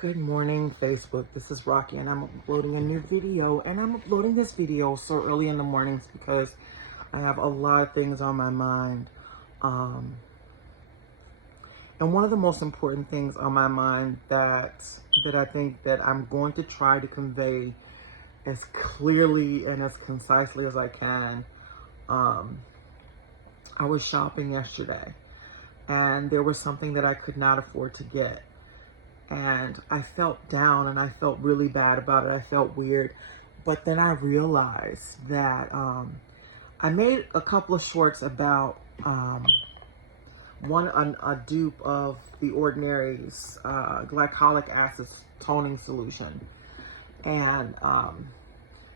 Good morning, Facebook. This is Rocky, and I'm uploading a new video. And I'm uploading this video so early in the mornings because I have a lot of things on my mind. And one of the most important things on my mind that I think that I'm going to try to convey as clearly and as concisely as I can. I was shopping yesterday, and there was something that I could not afford to get. And I felt down and I felt really bad about it. I felt weird. But then I realized that I made a couple of shorts about a dupe of The Ordinary's glycolic acid toning solution. And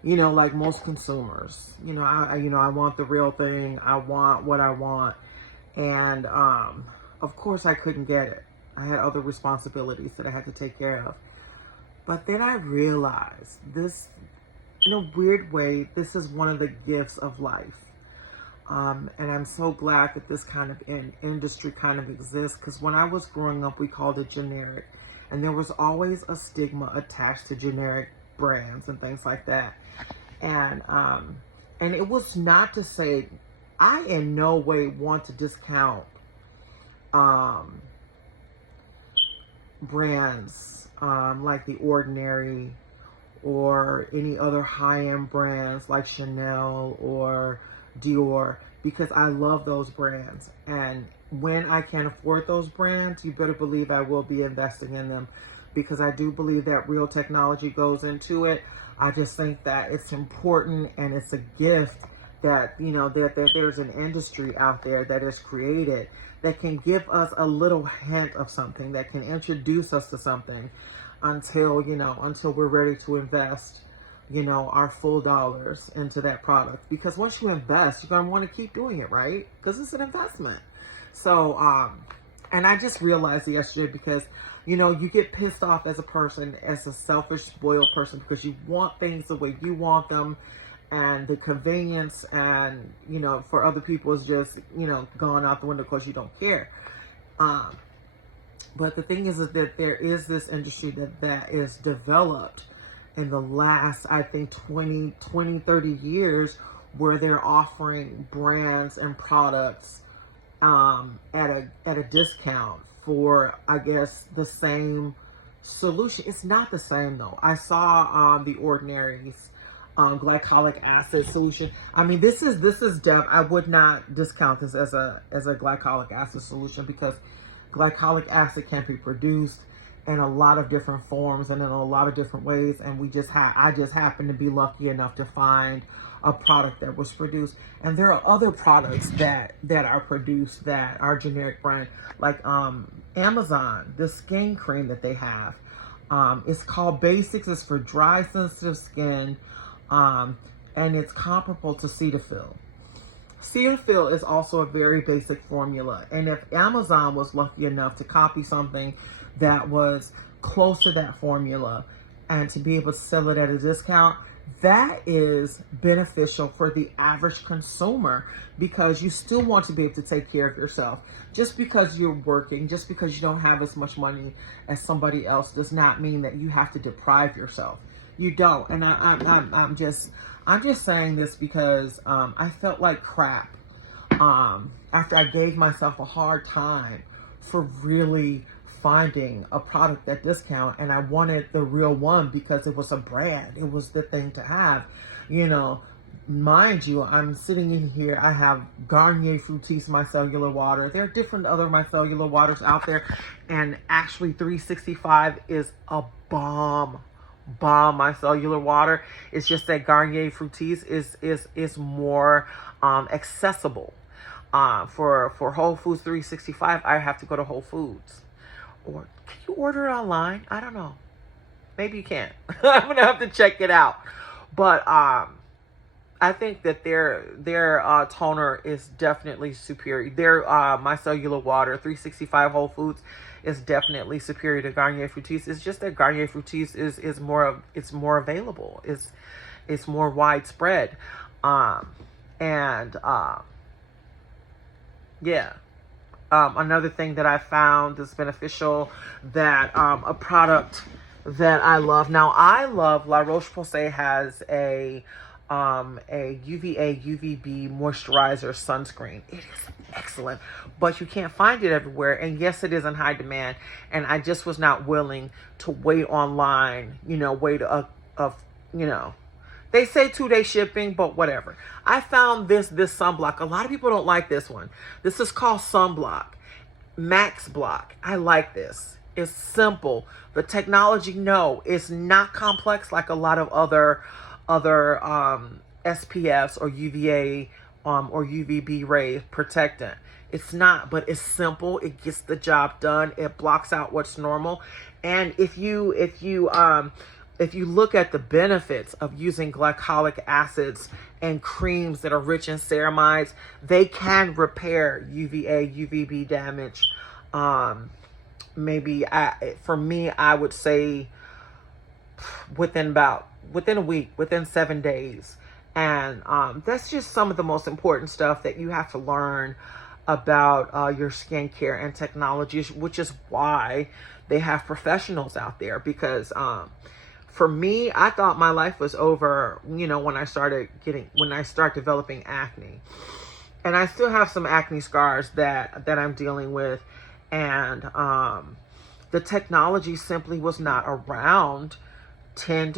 you know, like most consumers, I want the real thing. I want what I want. And of course I couldn't get it. I had other responsibilities that I had to take care of. But then I realized this, in a weird way, this is one of the gifts of life. And I'm so glad that this kind of industry kind of exists, because when I was growing up, we called it generic. And there was always a stigma attached to generic brands and things like that. And it was not to say, I in no way want to discount brands like The Ordinary or any other high-end brands like Chanel or Dior, because I love those brands. And when I can afford those brands, you better believe I will be investing in them, because I do believe that real technology goes into it. I just think that it's important, and it's a gift that, that there's an industry out there that is created that can give us a little hint of something, that can introduce us to something until we're ready to invest, our full dollars into that product. Because once you invest, you're going to want to keep doing it, right? Because it's an investment. So, and I just realized yesterday, because, you get pissed off as a person, as a selfish, spoiled person, because you want things the way you want them. And the convenience and, for other people is just, gone out the window because you don't care. But the thing is that there is this industry that is developed in the last, I think, 30 years, where they're offering brands and products at a discount for, I guess, the same solution. It's not the same, though. I saw The Ordinary's glycolic acid solution. I mean, this is I would not discount this as a glycolic acid solution, because glycolic acid can be produced in a lot of different forms and in a lot of different ways. And I just happened to be lucky enough to find a product that was produced. And there are other products that are produced that are generic brand, like Amazon, the skin cream that they have. It's called Basics. It's for dry, sensitive skin. And it's comparable to Cetaphil. Cetaphil is also a very basic formula. And if Amazon was lucky enough to copy something that was close to that formula and to be able to sell it at a discount, that is beneficial for the average consumer, because you still want to be able to take care of yourself. Just because you're working, just because you don't have as much money as somebody else, does not mean that you have to deprive yourself. You don't. And I'm just saying this because I felt like crap after I gave myself a hard time for really finding a product at discount, and I wanted the real one because it was a brand. It was the thing to have, Mind you, I'm sitting in here. I have Garnier Fructis micellar water. There are different other micellar waters out there, and actually 365 is a bomb micellar water. It's just that Garnier Fructis is more accessible. For Whole Foods 365, I have to go to Whole Foods. Or can you order it online? I don't know. Maybe you can. I'm gonna have to check it out. But I think that their toner is definitely superior. Their micellar water 365 Whole Foods is definitely superior to Garnier Fructis. It's just that Garnier Fructis is more available. It's more widespread. Yeah. another thing that I found is beneficial, that a product that I love. Now, I love La Roche-Posay has a UVA UVB moisturizer sunscreen. It is excellent, but you can't find it everywhere. And yes, it is in high demand. And I just was not willing to wait online, wait they say 2-day shipping, but whatever. I found this sunblock. A lot of people don't like this one. This is called Sunblock Max Block. I like this. It's simple. The technology, no, it's not complex like a lot of other SPFs or UVA or UVB ray protectant. It's not, but it's simple. It gets the job done. It blocks out what's normal. And if you look at the benefits of using glycolic acids and creams that are rich in ceramides, they can repair UVA, UVB damage. For me, I would say within a week, within 7 days. And that's just some of the most important stuff that you have to learn about your skincare and technologies, which is why they have professionals out there. Because for me, I thought my life was over, when I started developing acne. And I still have some acne scars that I'm dealing with. And the technology simply was not around 10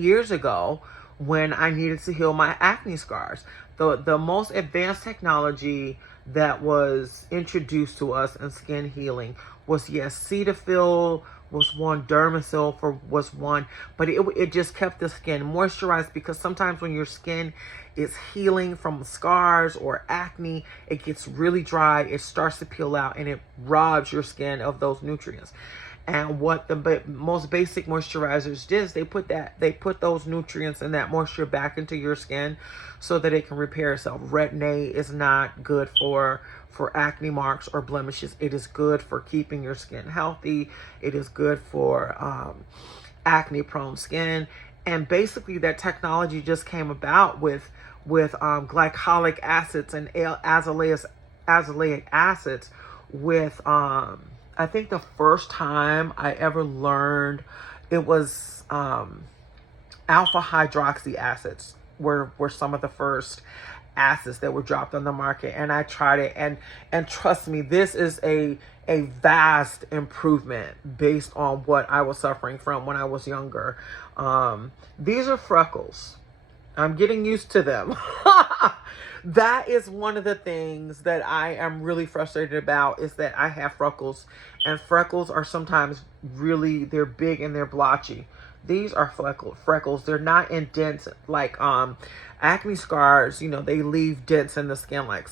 years ago when I needed to heal my acne scars. The most advanced technology that was introduced to us in skin healing was, yes, Cetaphil was one, Dermasil was one, but it just kept the skin moisturized, because sometimes when your skin is healing from scars or acne, it gets really dry, it starts to peel out, and it robs your skin of those nutrients. And what the most basic moisturizers did is they put those nutrients and that moisture back into your skin so that it can repair itself. Retin-A is not good for acne marks or blemishes. It is good for keeping your skin healthy. It is good for acne prone skin. And basically that technology just came about with glycolic acids and azelaic acids with I think the first time I ever learned it was alpha hydroxy acids were some of the first acids that were dropped on the market, and I tried it, and trust me, this is a vast improvement based on what I was suffering from when I was younger. These are freckles. I'm getting used to them. That is one of the things that I am really frustrated about, is that I have freckles, and freckles are sometimes they're big and they're blotchy. These are freckles. They're not indents like acne scars. They leave dents in the skin like,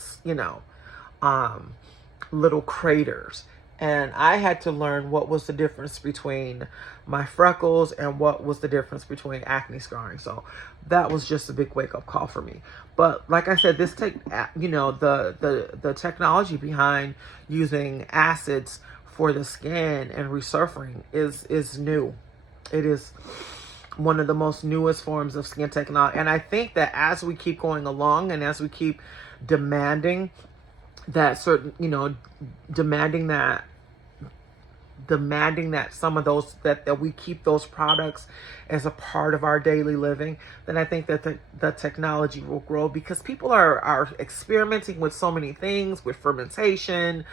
little craters. And I had to learn what was the difference between my freckles and what was the difference between acne scarring. So that was just a big wake-up call for me. But like I said, the technology behind using acids for the skin and resurfacing is new. It is one of the most newest forms of skin technology. And I think that as we keep going along and as we keep demanding that some of those, that we keep those products as a part of our daily living, then I think that the technology will grow, because people are experimenting with so many things, with fermentation,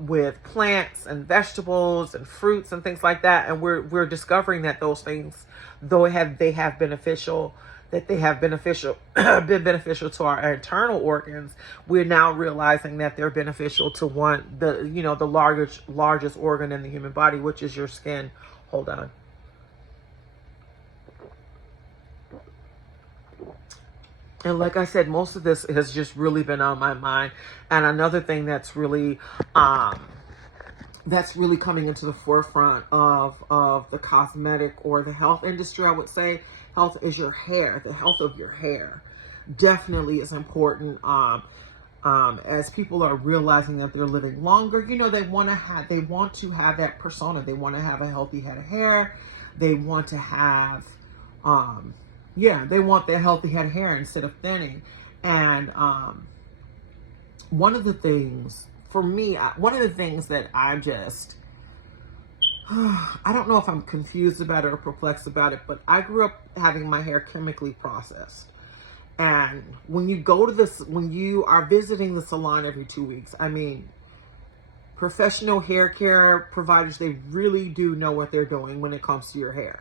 with plants and vegetables and fruits and things like that. And we're discovering that those things, though they have been beneficial been beneficial to our internal organs, we're now realizing that they're beneficial to the largest organ in the human body, which is your skin. Hold on. And like I said, most of this has just really been on my mind. And another thing that's really coming into the forefront of the cosmetic or the health industry, I would say, health is your hair. The health of your hair definitely is important. As people are realizing that they're living longer, they want to have that persona. They want to have a healthy head of hair. They want to have, they want that healthy head of hair instead of thinning. And one of the things for me, one of the things that I just, I don't know if I'm confused about it or perplexed about it, but I grew up having my hair chemically processed. And when you go to this, when you are visiting the salon every 2 weeks, I mean, professional hair care providers, they really do know what they're doing when it comes to your hair.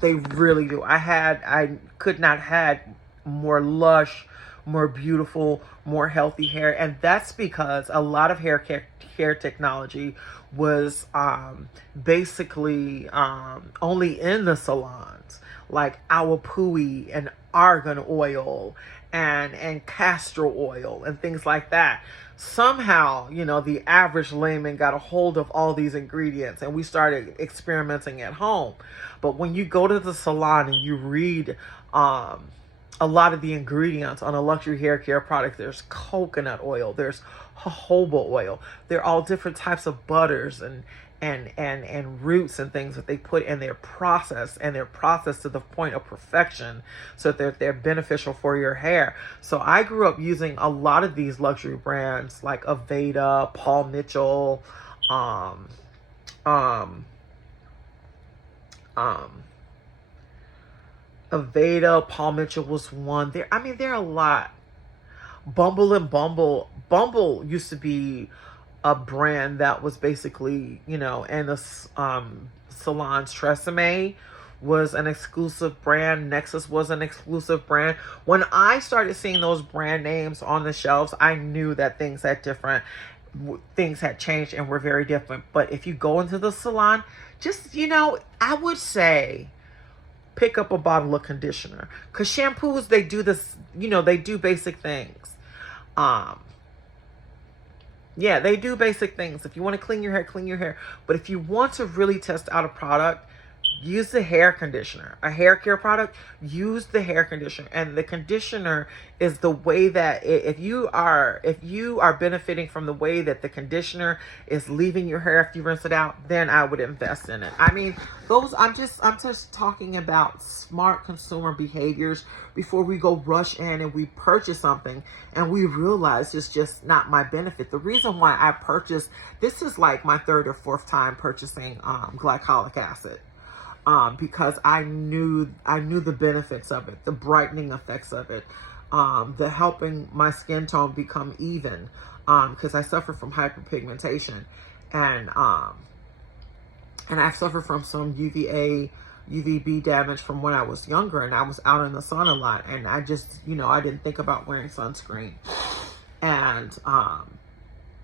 They really do. I could not had more lush, more beautiful, more healthy hair. And that's because a lot of hair technology was basically only in the salons, like awapui and argan oil and castor oil and things like that. Somehow, you know, the average layman got a hold of all these ingredients and we started experimenting at home. But when you go to the salon and you read a lot of the ingredients on a luxury hair care product, there's coconut oil, there's jojoba oil, they're all different types of butters and roots and things that they put in their process, and they're processed to the point of perfection so that they're beneficial for your hair. So I grew up using a lot of these luxury brands like Aveda, Paul Mitchell, Aveda, Paul Mitchell was one. There are a lot. Bumble and Bumble. Bumble used to be a brand that was basically, you know, and the salons. Tresemme was an exclusive brand. Nexus was an exclusive brand. When I started seeing those brand names on the shelves, I knew that things had changed and were very different. But if you go into the salon, just, you know, I would say pick up a bottle of conditioner, because shampoos, they do this, you know, they do basic things. Yeah, they do basic things. If you want to clean your hair, clean your hair. But if you want to really test out a product, use the hair conditioner. A hair care product, use the hair conditioner. And the conditioner is the way that if you are benefiting from the way that the conditioner is leaving your hair after you rinse it out, then I would invest in it. I mean, I'm just talking about smart consumer behaviors before we go rush in and we purchase something and we realize it's just not my benefit. The reason why I purchased, this is like my third or fourth time purchasing glycolic acid. Because I knew the benefits of it, the brightening effects of it, the helping my skin tone become even, because I suffer from hyperpigmentation, and I suffer from some UVB damage from when I was younger, and I was out in the sun a lot, and I just, you know, I didn't think about wearing sunscreen, and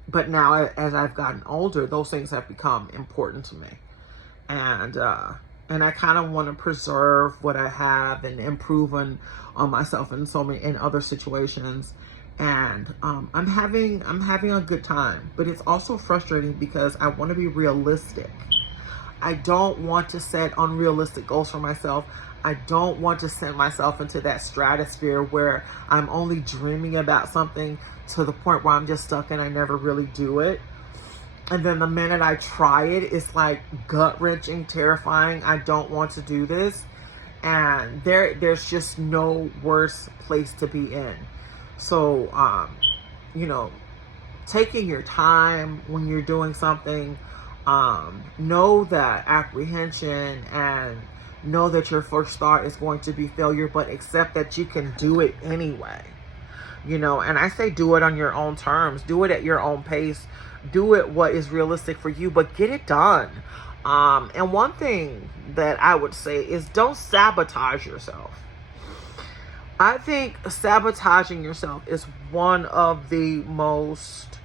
but now as I've gotten older, those things have become important to me, and I kind of want to preserve what I have and improve on myself in other situations. And I'm having a good time, but it's also frustrating because I want to be realistic. I don't want to set unrealistic goals for myself. I don't want to send myself into that stratosphere where I'm only dreaming about something to the point where I'm just stuck and I never really do it. And then the minute I try it, it's like gut-wrenching, terrifying. I don't want to do this. And there's just no worse place to be in. So, you know, taking your time when you're doing something, know that apprehension and know that your first thought is going to be failure, but accept that you can do it anyway. You know, and I say do it on your own terms. Do it at your own pace. Do it what is realistic for you, but get it done. And one thing that I would say is don't sabotage yourself. I think sabotaging yourself is one of the most,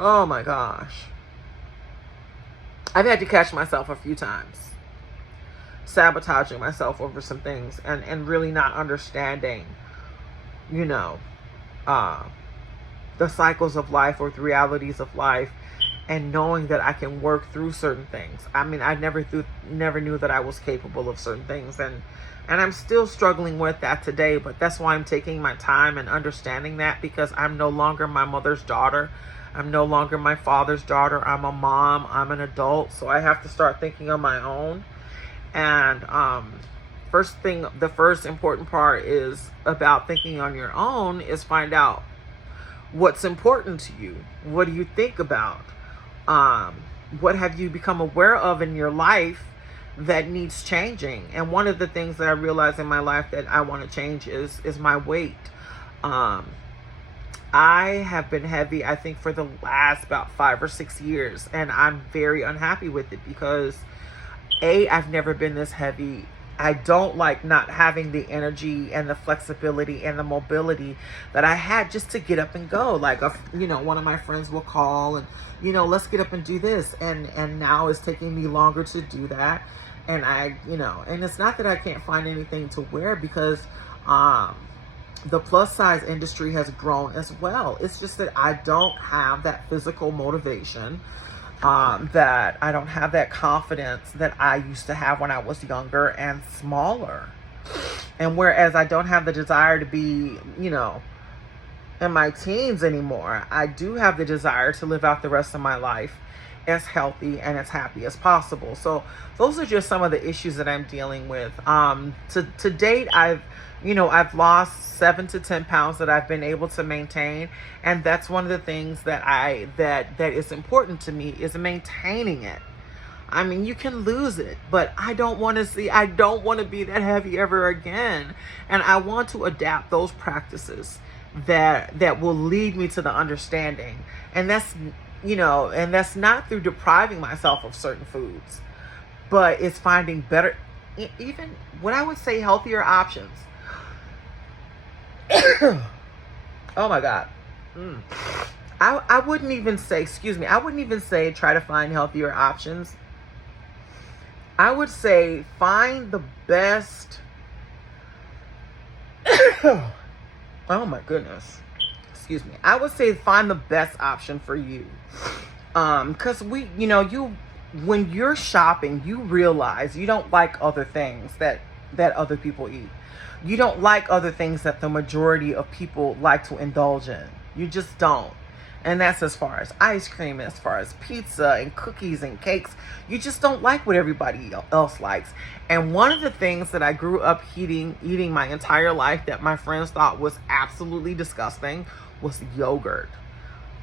oh my gosh. I've had to catch myself a few times sabotaging myself over some things and really not understanding, you know, the cycles of life or the realities of life, and knowing that I can work through certain things. I mean, I never knew that I was capable of certain things, and I'm still struggling with that today, but that's why I'm taking my time and understanding that, because I'm no longer my mother's daughter. I'm no longer my father's daughter. I'm a mom. I'm an adult, so I have to start thinking on my own. And the first important part is about thinking on your own is find out What's important to you? What do you think about? What have you become aware of in your life that needs changing? And one of the things that I realized in my life that I want to change is my weight. I have been heavy, I think, for the last about 5 or 6 years, and I'm very unhappy with it because I've never been this heavy. I don't like not having the energy and the flexibility and the mobility that I had just to get up and go. Like, one of my friends will call and, let's get up and do this. And now it's taking me longer to do that. And and it's not that I can't find anything to wear because, the plus size industry has grown as well. It's just that I don't have that physical motivation, that I don't have that confidence that I used to have when I was younger and smaller. And whereas I don't have the desire to be, in my teens anymore, I do have the desire to live out the rest of my life as healthy and as happy as possible. So those are just some of the issues that I'm dealing with. To date, I've lost 7 to 10 pounds that I've been able to maintain. And that's one of the things that that is important to me, is maintaining it. I mean, you can lose it, but I don't want to be that heavy ever again. And I want to adapt those practices that will lead me to the understanding. And that's not through depriving myself of certain foods, but it's finding better, even what I would say, healthier options. Oh my God. I wouldn't even say try to find healthier options. I would say find the best. Oh my goodness. Excuse me. I would say find the best option for you. Cause when you're shopping, you realize you don't like other things that other people eat. You don't like other things that the majority of people like to indulge in. You just don't. And that's as far as ice cream, as far as pizza and cookies and cakes. You just don't like what everybody else likes. And one of the things that I grew up eating my entire life that my friends thought was absolutely disgusting was yogurt.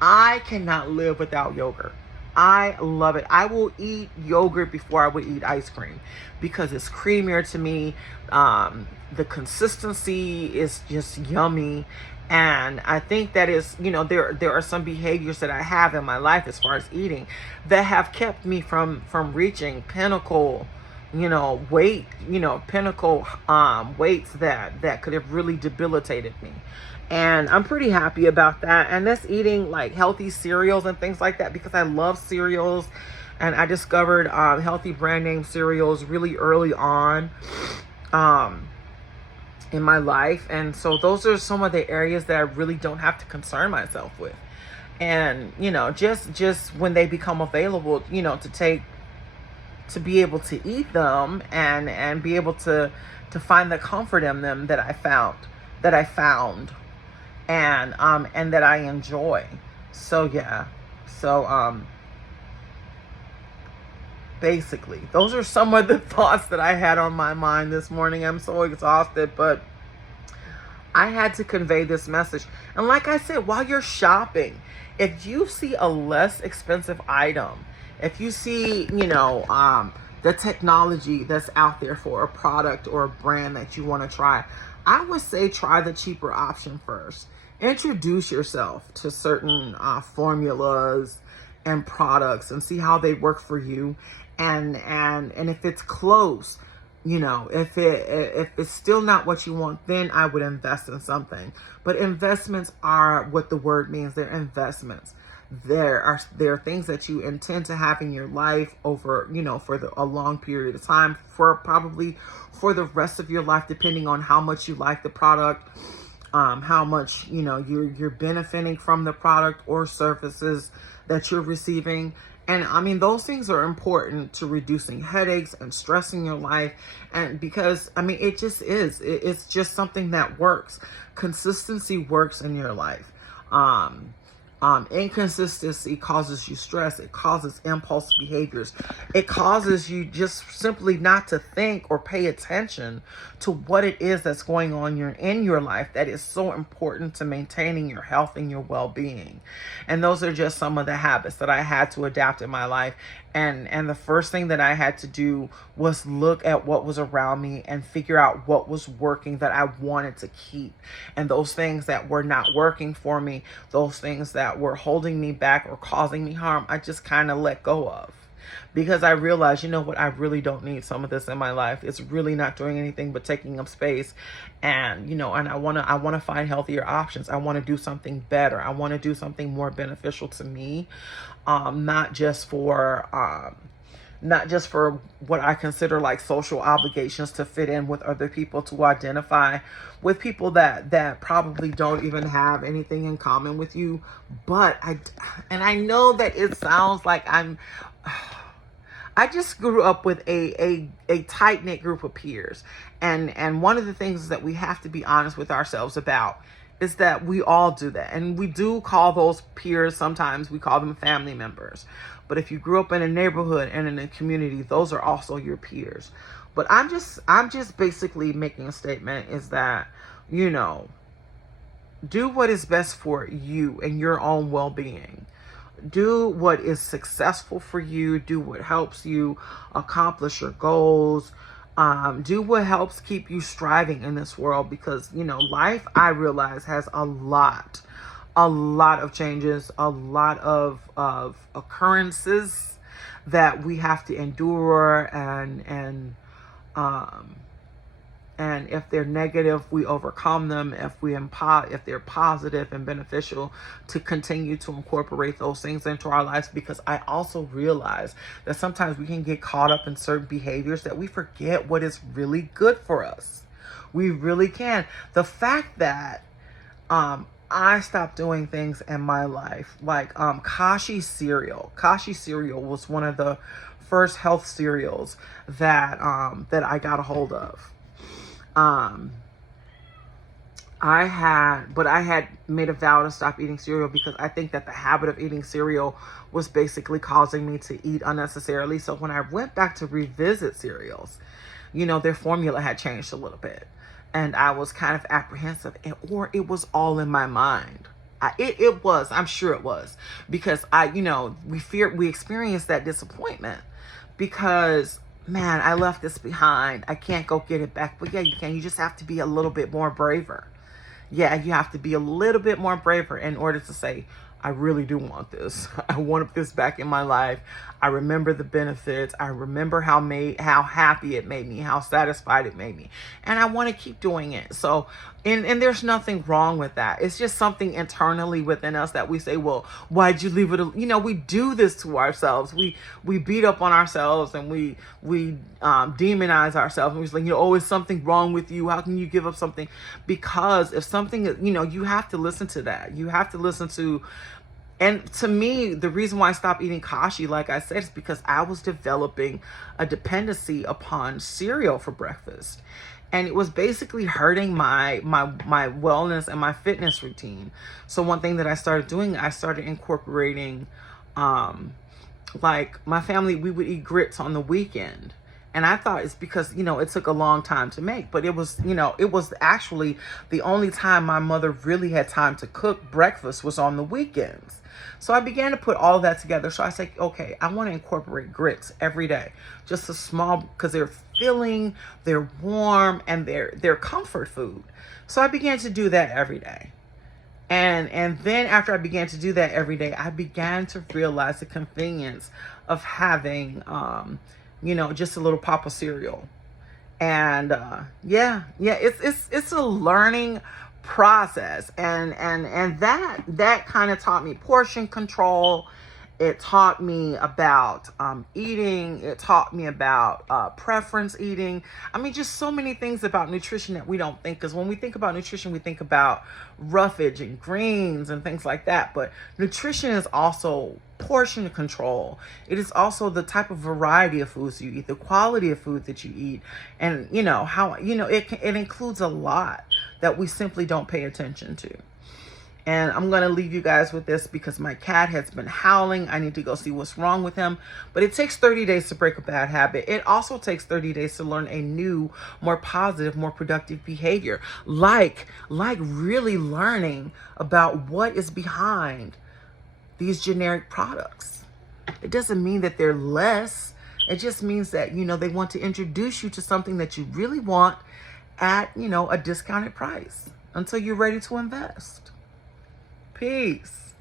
I cannot live without yogurt. I love it. I will eat yogurt before I would eat ice cream because it's creamier to me. The consistency is just yummy. And I think that is, there are some behaviors that I have in my life as far as eating that have kept me from reaching pinnacle, pinnacle weights that could have really debilitated me. And I'm pretty happy about that. And that's eating like healthy cereals and things like that, because I love cereals. And I discovered healthy brand name cereals really early on in my life. And so those are some of the areas that I really don't have to concern myself with. And, just when they become available, to be able to eat them and be able to find the comfort in them that I found and that I enjoy. So yeah. So basically, those are some of the thoughts that I had on my mind this morning. I'm so exhausted, but I had to convey this message. And like I said, while you're shopping, if you see a less expensive item, if you see, the technology that's out there for a product or a brand that you want to try, I would say try the cheaper option first. Introduce yourself to certain formulas and products and see how they work for you. And if it's close, if it's still not what you want, then I would invest in something. But investments are what the word means. They're investments. There are things that you intend to have in your life over, for a long period of time, for the rest of your life, depending on how much you like the product, how much, you're benefiting from the product or services that you're receiving. And I mean, those things are important to reducing headaches and stress in your life. And because, it just is. It's just something that works. Consistency works in your life. Inconsistency causes you stress. It causes impulse behaviors. It causes you just simply not to think or pay attention to what it is that's going on in your life that is so important to maintaining your health and your well-being. And those are just some of the habits that I had to adapt in my life. And the first thing that I had to do was look at what was around me and figure out what was working that I wanted to keep. And those things that were not working for me, those things that were holding me back or causing me harm, I just kind of let go of. Because I realized, you know what, I really don't need some of this in my life. It's really not doing anything but taking up space. And, and I want to find healthier options. I want to do something better. I want to do something more beneficial to me. Not just for what I consider like social obligations to fit in with other people, to identify with people that probably don't even have anything in common with you. But I know that it sounds like I just grew up with a tight-knit group of peers. And one of the things that we have to be honest with ourselves about is that we all do that. And we do call those peers, sometimes we call them family members. But if you grew up in a neighborhood and in a community, those are also your peers. But I'm just basically making a statement is that, do what is best for you and your own well-being. Do what is successful for you. Do what helps you accomplish your goals. Do what helps keep you striving in this world, because, life, I realize, has a lot of changes, a lot of occurrences that we have to endure, and if they're negative, we overcome them. If they're positive and beneficial, to continue to incorporate those things into our lives. Because I also realize that sometimes we can get caught up in certain behaviors that we forget what is really good for us. We really can. The fact that I stopped doing things in my life like Kashi cereal. Kashi cereal was one of the first health cereals that I got a hold of. I had made a vow to stop eating cereal because I think that the habit of eating cereal was basically causing me to eat unnecessarily. So when I went back to revisit cereals, their formula had changed a little bit, and I was kind of apprehensive, or it was all in my mind. I'm sure it was, because we experienced that disappointment because, man, I left this behind. I can't go get it back. But yeah, you can. You just have to be a little bit more braver. Yeah, you have to be a little bit more braver in order to say, I really do want this. I want this back in my life. I remember the benefits. I remember how happy it made me, how satisfied it made me. And I want to keep doing it. So, and there's nothing wrong with that. It's just something internally within us that we say, well, why'd you leave it? We do this to ourselves. We beat up on ourselves, and we demonize ourselves. And we're just like, oh, is something wrong with you? How can you give up something? Because if something, you have to listen to that. You have to listen to. And to me, the reason why I stopped eating Kashi, like I said, is because I was developing a dependency upon cereal for breakfast. And it was basically hurting my wellness and my fitness routine. So one thing that I started doing, I started incorporating, like my family, we would eat grits on the weekend. And I thought it's because, it took a long time to make. But it was, it was actually the only time my mother really had time to cook breakfast was on the weekends. So I began to put all of that together. So I said, okay, I want to incorporate grits every day. Just a small, because they're filling, they're warm, and they're comfort food. So I began to do that every day. And then after I began to do that every day, I began to realize the convenience of having, just a little pop of cereal. And it's a learning process, and that kind of taught me portion control. It taught me about eating. It taught me about preference eating. I mean, just so many things about nutrition that we don't think. Because when we think about nutrition, we think about roughage and greens and things like that. But nutrition is also portion control. It is also the type of variety of foods you eat, the quality of food that you eat, and how it includes a lot that we simply don't pay attention to. And I'm going to leave you guys with this because my cat has been howling. I need to go see what's wrong with him. But it takes 30 days to break a bad habit. It also takes 30 days to learn a new, more positive, more productive behavior. Like really learning about what is behind these generic products. It doesn't mean that they're less. It just means that, you know, they want to introduce you to something that you really want at, you know, a discounted price until you're ready to invest. Peace.